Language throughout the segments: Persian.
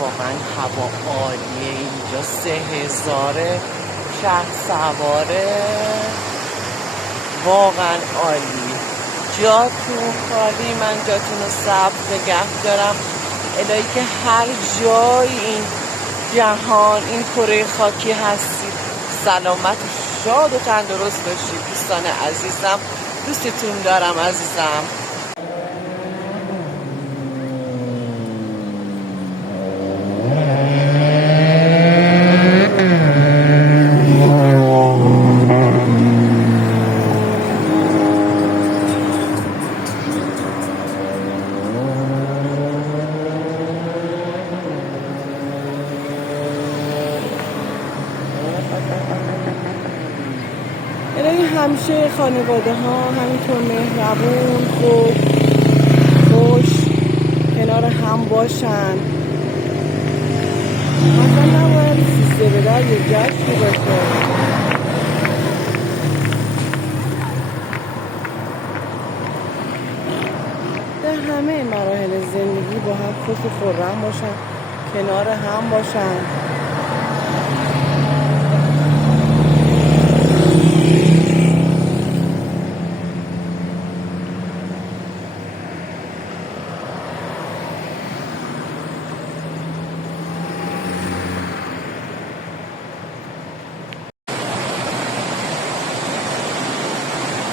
واقعا هوا عالیه اینجا. 3000 شهر سواره، واقعا عالی. جاتون خالی، من جاتون رو ثبت نگه دارم الهی که هر جای این جهان، این کره خاکی هستید سلامت شاد و تندرست باشید. دوستان عزیزم، دوستتون دارم عزیزم. همیشه خانواده ها همینطور مهربون، خوش کنار هم باشن. مثلا نباید سیزده به در یه جشنی باشه. در همه مراحل زندگی با هم خوش و خرم باشن، کنار هم باشن.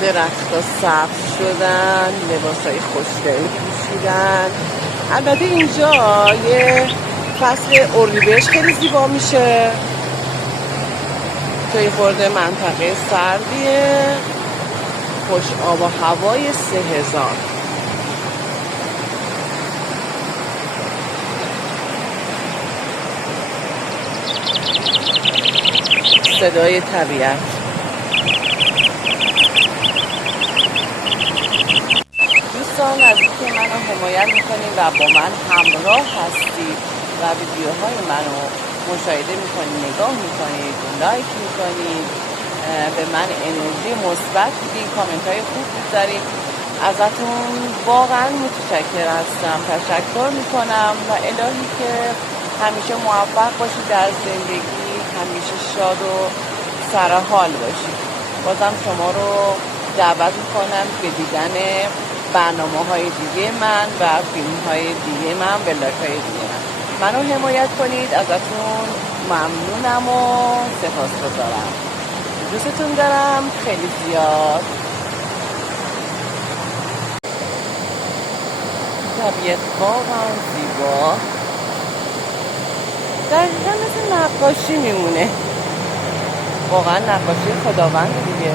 درخت‌ها سبز شدن، لباسای خوشگلی پوشیدن. البته اینجا یه فصل اردیبهشت خیلی زیبا میشه، توی خورده منطقه سردیه، خوش آب و هوای 3000. صدای طبیعت. دوستان از اینکه منو حمایت میکنید و با من همراه هستید و ویدیوهای منو مشاهده میکنید، نگاه میکنید، لایک میکنید، به من انرژی مثبت میدید، کامنت های خوب میذارید، ازتون واقعا متشکر هستم. تشکر میکنم و الهی که همیشه موفق باشید در زندگی، همیشه شاد و سرحال باشید. بازم شما رو دعوت میکنم به دیدن برنامه‌های دیگه من و فیلم‌های دیگه من، ولاگ‌های دیگه منو حمایت کنید. ازتون ممنونم و سپاسگزارم. دوستتون دارم خیلی زیاد. طبیعت واقعا زیبا، دقیقا مثل نقاشی میمونه. واقعا نقاشی خداوند دیگه.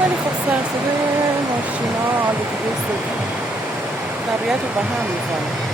ولی خب سرصدای ماشینا آلودگی طبیعت رو به هم میزنه.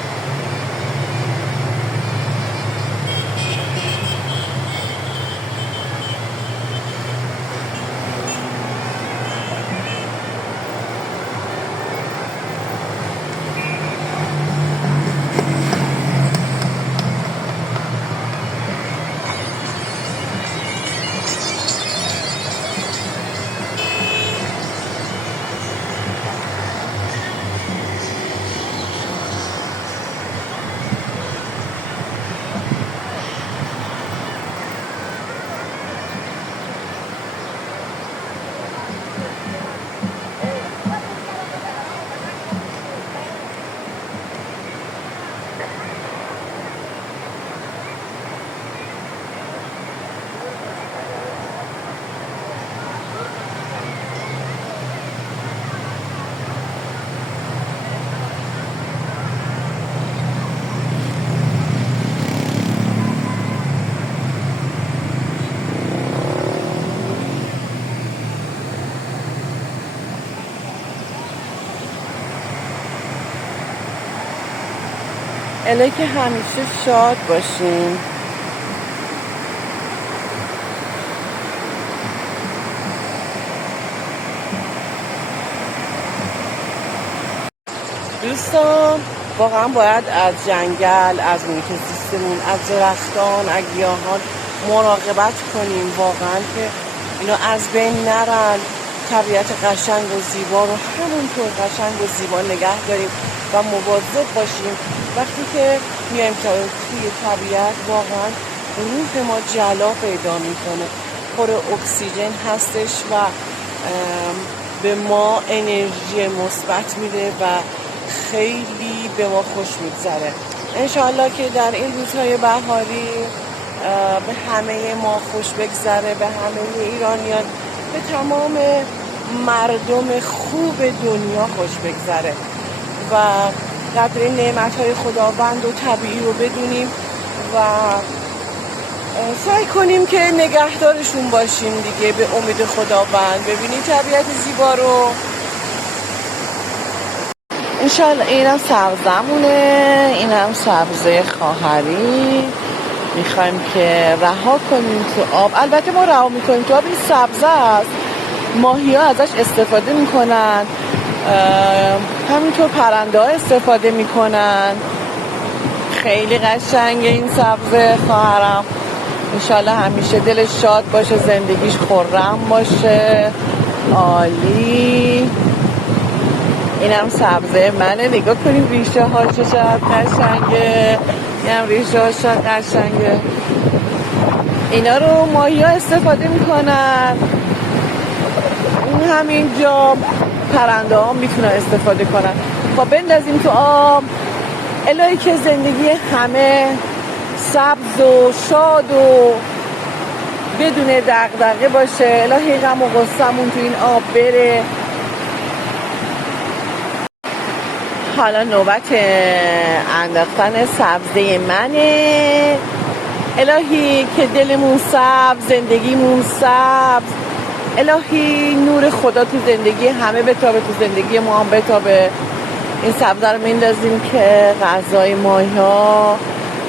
الهی که همیشه شاد باشین. دوستان واقعا باید از جنگل، از محیط زیستمون، از درختان، از گیاهان مراقبت کنیم، واقعا که اینا از بین نرن. طبیعت قشنگ و زیبا رو همونطور قشنگ و زیبا نگه داریم و مواظب باشیم. وقتی که میایم توی طبیعت واقعا روح ما جلا پیدا میکنه، پر اکسیژن هستش و به ما انرژی مثبت میده و خیلی به ما خوش میگذره. انشاءالله که در این روزهای بهاری به همه ما خوش بگذره، به همه ایرانیان، به تمام مردم خوب دنیا خوش بگذره و قدر نعمت‌های خداوند و طبیعی رو بدونیم و سعی کنیم که نگهدارشون باشیم دیگه، به امید خداوند. ببینید طبیعت زیبا رو. انشالله اینم سبزمونه، اینم سبزه خواهری. میخوایم که رها کنیم تو آب. البته ما رها میکنیم تو آب. این سبزه است، ماهی ها ازش استفاده میکنن، همینطور پرنده ها استفاده میکنن. خیلی قشنگه این سبزه خواهرم. انشالله همیشه دلش شاد باشه، زندگیش خرم باشه. عالی. اینم سبزه منه، نگاه کنیم ریشه ها چه چقدر قشنگه. اینم ریشه هاش قشنگه. اینا رو ماهی ها استفاده میکنن. همینجا پرنده ها میتونن استفاده کنن. خب بندازیم تو آب. الهی که زندگی همه سبز و شاد و بدون دغدغه باشه. الهی غم و غصه‌مون تو این آب بره. حالا نوبت انداختن سبزه منه. الهی که دلمون سبز، زندگیمون سبز. الهی نور خدا تو زندگی همه بتابه، تو زندگی ما هم بتابه. این سبزه رو میندازیم که غذای ماهی ها،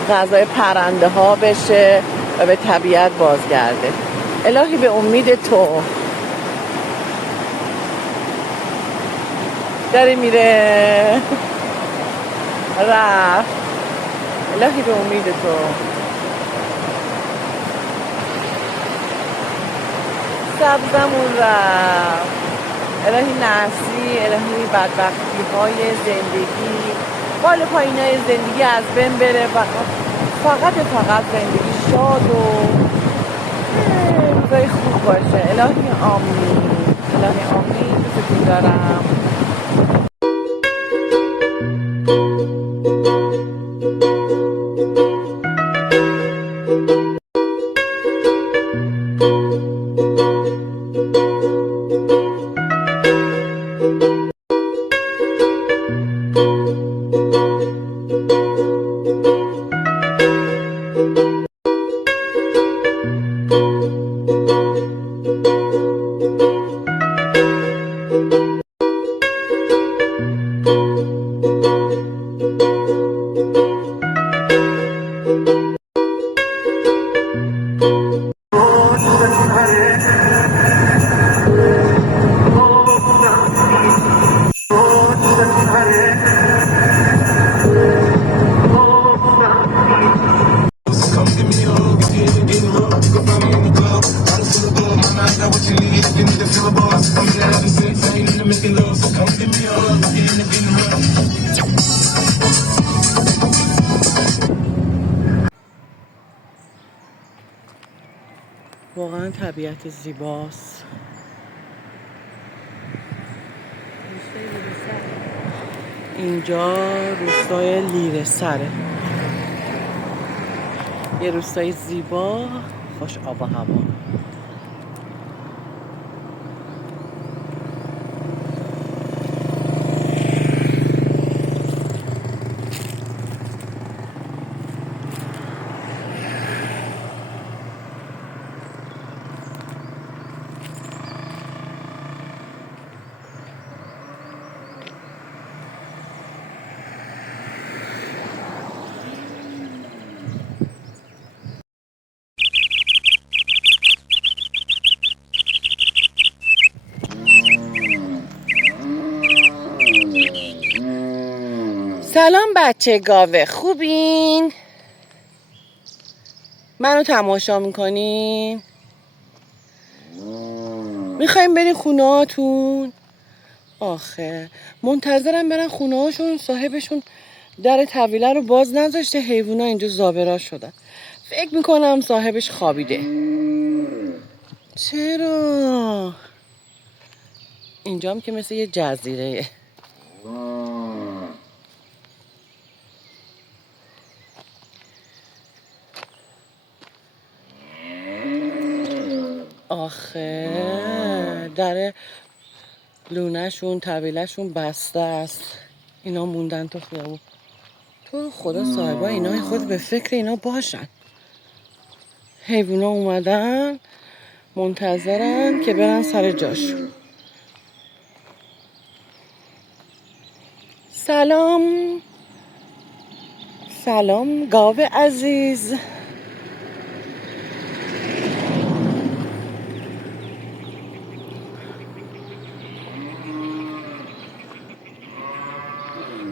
غذای پرنده ها بشه و به طبیعت بازگرده. الهی به امید تو. داره میره رفت. الهی به امید تو. سبزمون رفت. الهی نرسی، الهی بدبختی های زندگی، بالا پایین های زندگی از بین بره و فقط زندگی شاد و روزای خوب باشه. الهی آمین. الهی آمین. دوستتون دارم. واقعا طبیعت زیباست. اینجا روستای لیره سره، یه روستای زیبا، خوش آب و هوا. سلام بچه گاوه، خوبین؟ منو تماشا میکنین؟ میخوایم برین خونه هاتون؟ آخه منتظرم برن خونه هاشون، صاحبشون در طویله رو باز نذاشته، حیوونا اینجا زابرا شدن. فکر میکنم صاحبش خوابیده. چرا؟ اینجام که مثل یه جزیره. آخه در لونهشون طویلهشون بسته است، اینا موندن تو خیابون. تو خدا صاحبا اینا خود به فکر اینا باشن. حیوونا اومدن منتظرن که برن سر جاشون. سلام سلام گاو عزیز.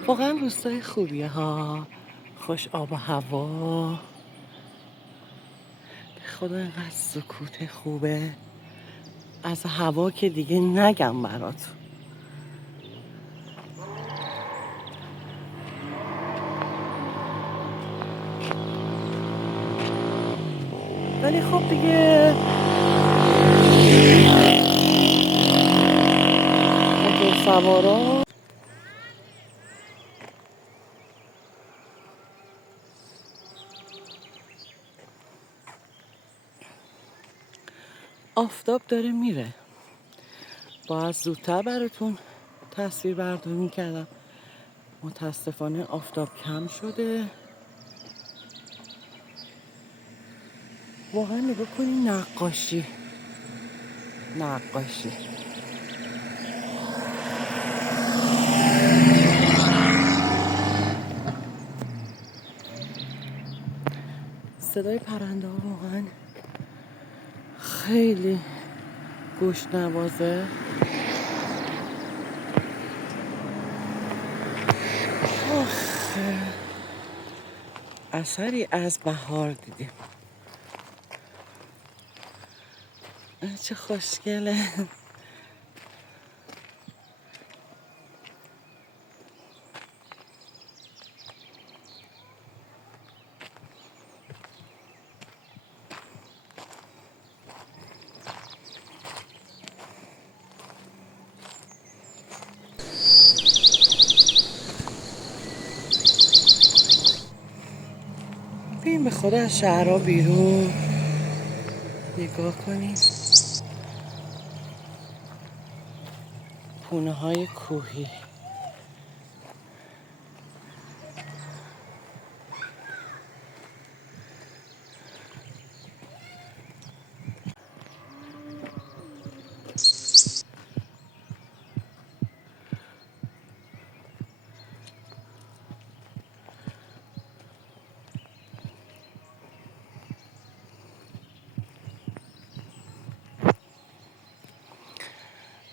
واقعا روستای خوبیه ها، خوش آب و هوا، خدا اینقدر سکوت خوبه. از هوا که دیگه نگم برات. ولی خب دیگه موتور سوارا آفتاب داره میره. باید زودتر براتون تصویر برداری میکردم، متاسفانه آفتاب کم شده. واقعا نگاه کنین، نقاشی نقاشی. صدای پرنده ها واقعا خیلی گوش نوازه. آخه اثری از بهار دیدیم. چه خوشگله. بیایم به خدا از شهرها بیرون نگاه کنیم. خونه های کوهی.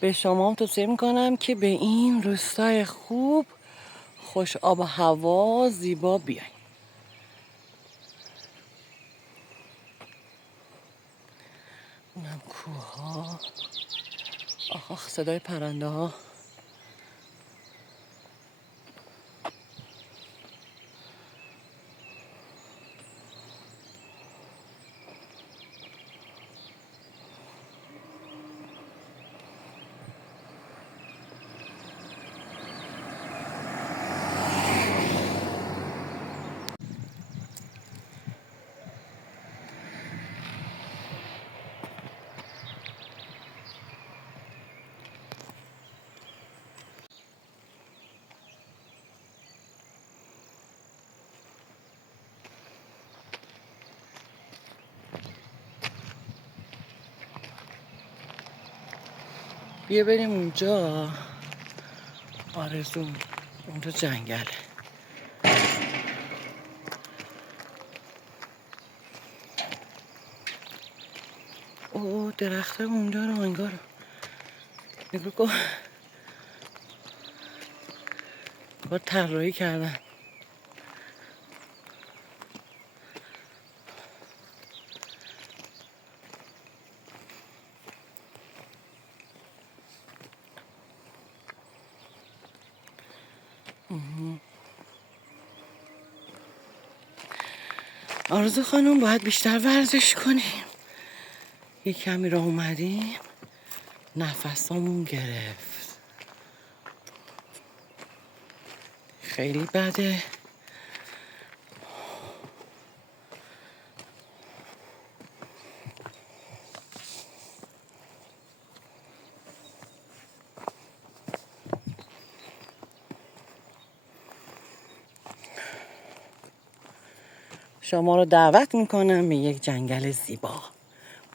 به شما هم توصیه میکنم که به این روستای خوب، خوش آب و هوا، زیبا بیاین. اونم کوه ها. آخ صدای پرنده ها. بیا بریم اونجا. آرزو اونجا جنگله. او درخت اونجا رو انگار نگاه کن، با طراحی کردن. آرزو خانم باید بیشتر ورزش کنیم. یه کمی راه اومدیم نفسمون گرفت، خیلی بده. شما رو دعوت میکنم به یک جنگل زیبا.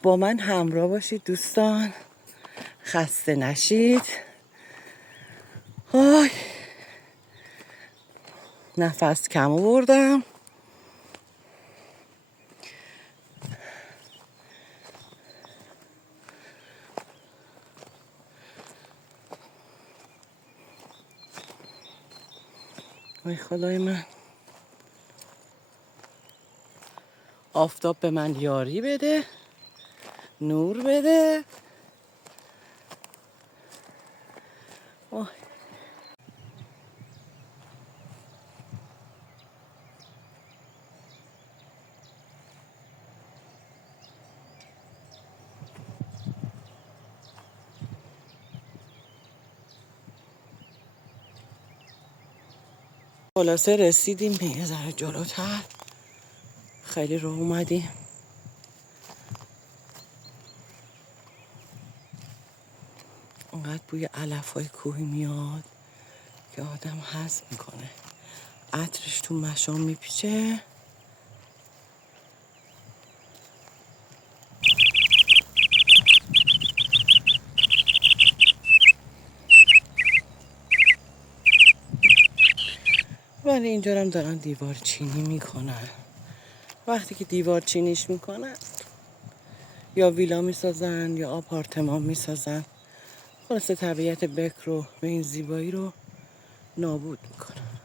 با من همراه باشید دوستان، خسته نشید. آی نفس کم آوردم. وای خدای من، آفتاب به من یاری بده، نور بده. آه. خلاصه رسیدیم به یه ذره جلوتر، خیلی رو اومدیم. اونقدر بوی علف‌های کوهی میاد که آدم حس میکنه، عطرش تو مشام میپیچه. ولی اینجا هم دارن دیوار چینی میکنن. وقتی که دیوار چینیش میکنن یا ویلا میسازن یا آپارتمان میسازن، خلاصه طبیعت بکر رو به این زیبایی رو نابود میکنن.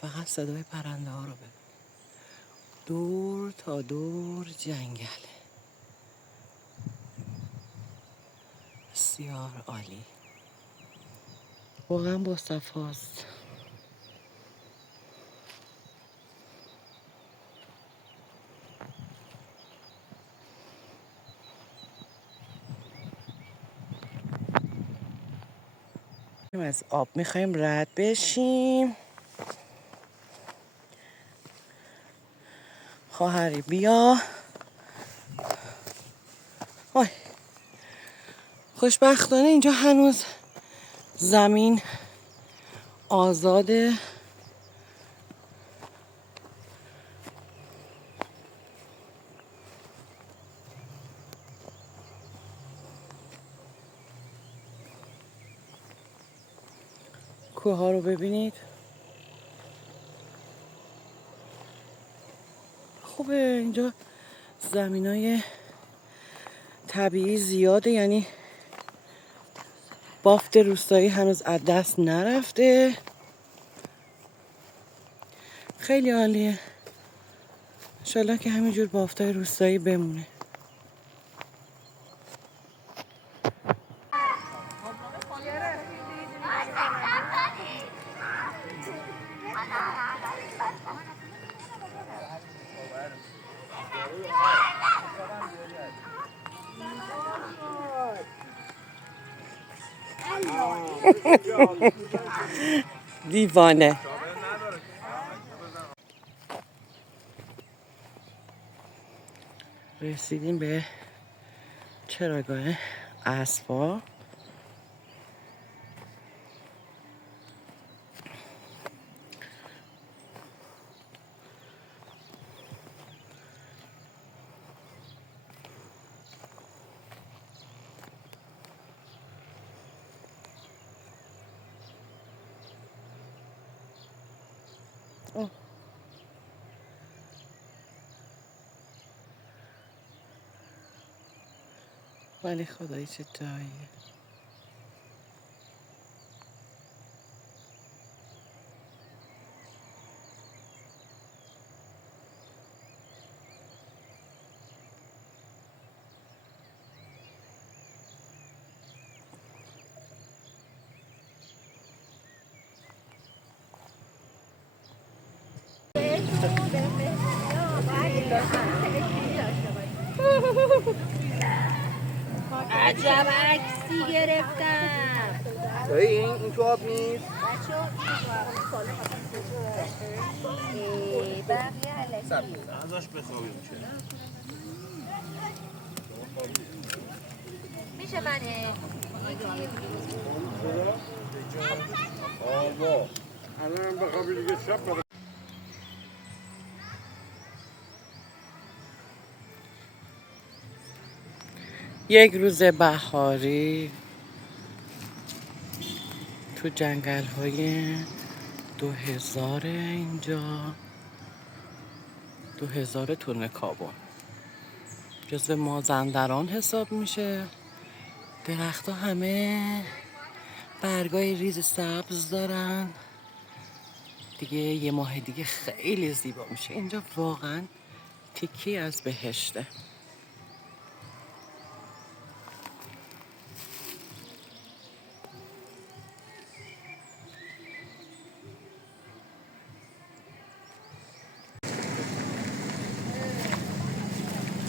فقط صدای پرنده ها رو ببین، دور تا دور جنگله، بسیار عالی، واقعا با صفاست. از آب میخوایم رد بشیم. خواهری بیا. وای خوشبختانه اینجا هنوز زمین آزاده. کوه ها رو ببینید، خوبه اینجا زمین های طبیعی زیاده، یعنی بافت روستایی هنوز از دست نرفته. خیلی عالیه، انشالله که همینجور بافتای روستایی بمونه. دیوانه. رسیدیم به چراگاه اسبا. ولی خدایی چه جاییه. عجب عکسی گرفتم. دایی این تو آب نیست؟ بقیه علکی ازش بخوابیم چه؟ میشه منه آبا الان بخوابی دیگه شب یک روز بهاری تو جنگل های 2000 اینجا 2000 تن کابل جزو مازندران حساب میشه. درخت ها همه برگای ریز سبز دارن دیگه. یه ماه دیگه خیلی زیبا میشه اینجا، واقعا تیکی از بهشته.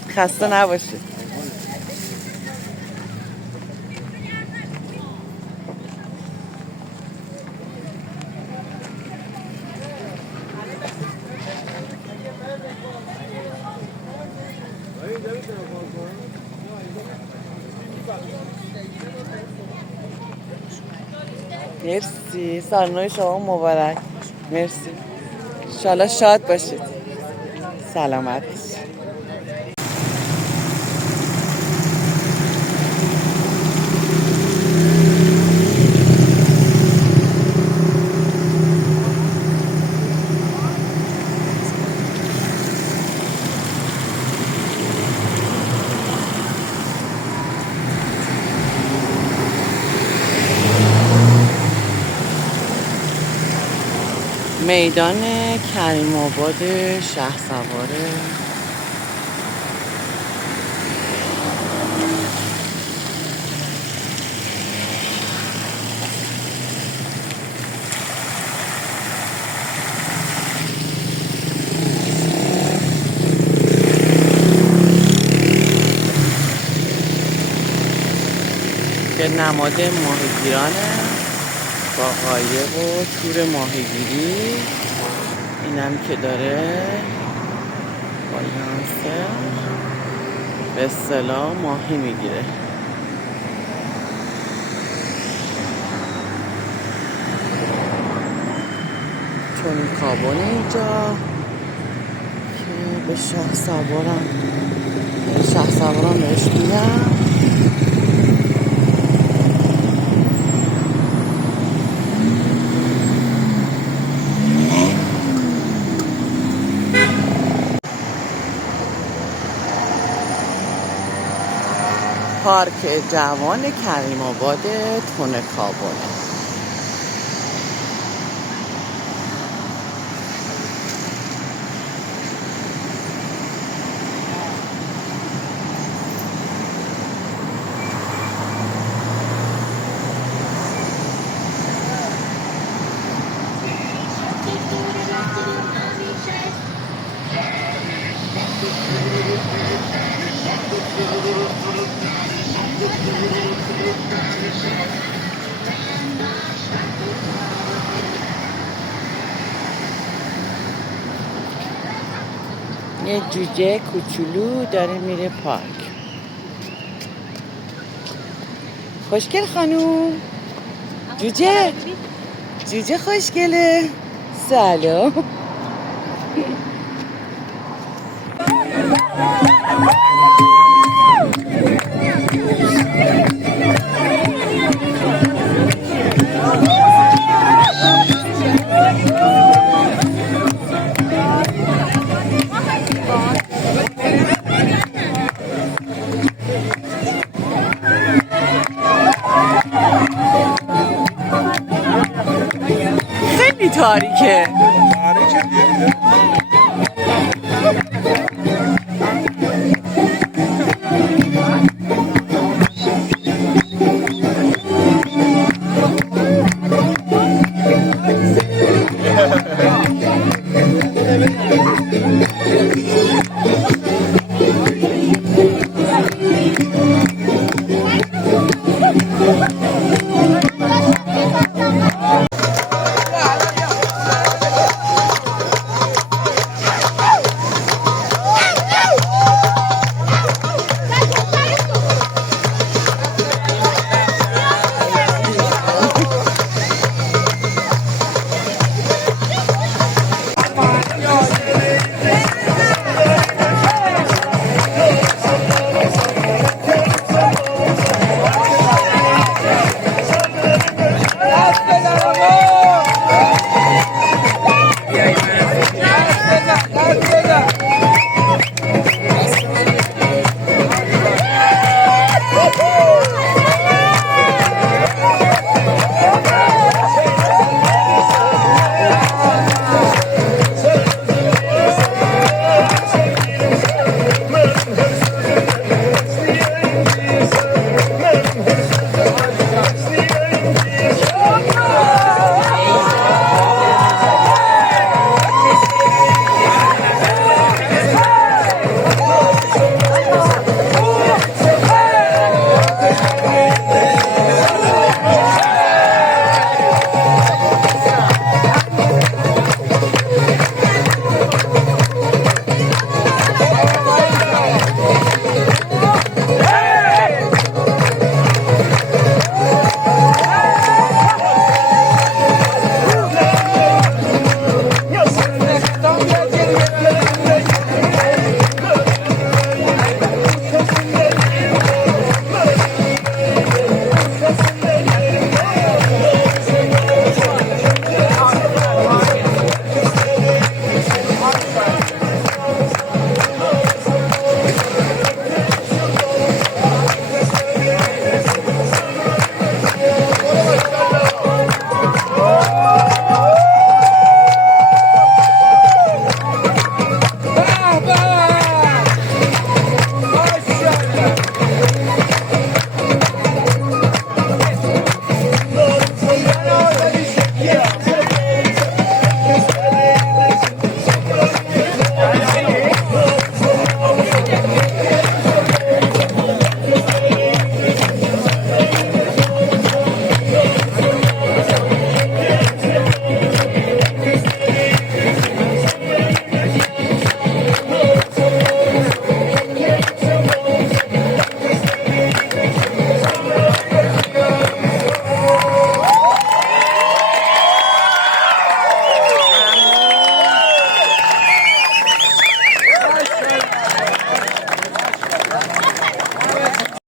خسته نباشید. مرسی، سالنوی شما مبارک. مرسی، انشالله شاد باشید، سلامت باشید. میدان کریم آباد شهسواره. که نماد ماهیگیرانه با قایق و تور ماهیگیری. اینم که داره با لنسر به اصطلاح ماهی میگیره. تونی کابل اینجا که به شهسوارم بهش میگم. پارک جوان کریم آباد تون کابل. یه جوجه کوچولو داره میره پارک. خوشگل خانوم، جوجه خوشگله. سلام. خیلی تاریکه.